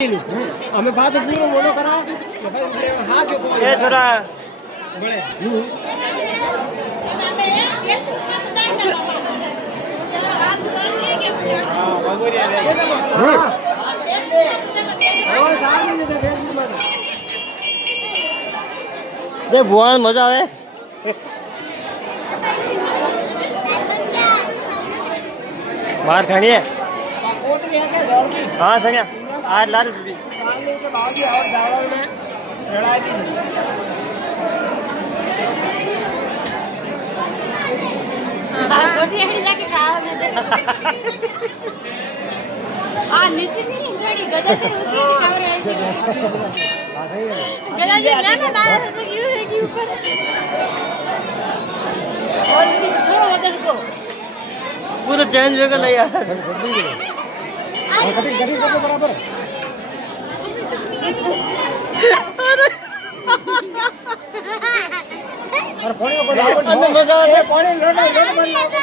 અમે પાછો પૂરો મોટો કરા કે ભાઈ હા કે કોણ એ છોરા બળે હા બબુરી રે હા સારી રીતે ફેસબુક માં દે ભુવાન મજા આવે માર ખાણીએ કોતરી હે કે દોડકી હા સન્યા આ લાલ કાલની કે બાજી और जावड़ा में लड़ाई दी हां छोटी हड़ी जाके खावा में दे आ नीचे नहीं गड़ी गदा से उसी की खबर आई थी गदा जी ना ना बाहर से क्यों है कि ऊपर और भी छोड़ो उधर को पूरा चेंज हो गया यार कटिंग करके बराबर अरे पानी को अंदर मजा आ पानी लोट लोट बंद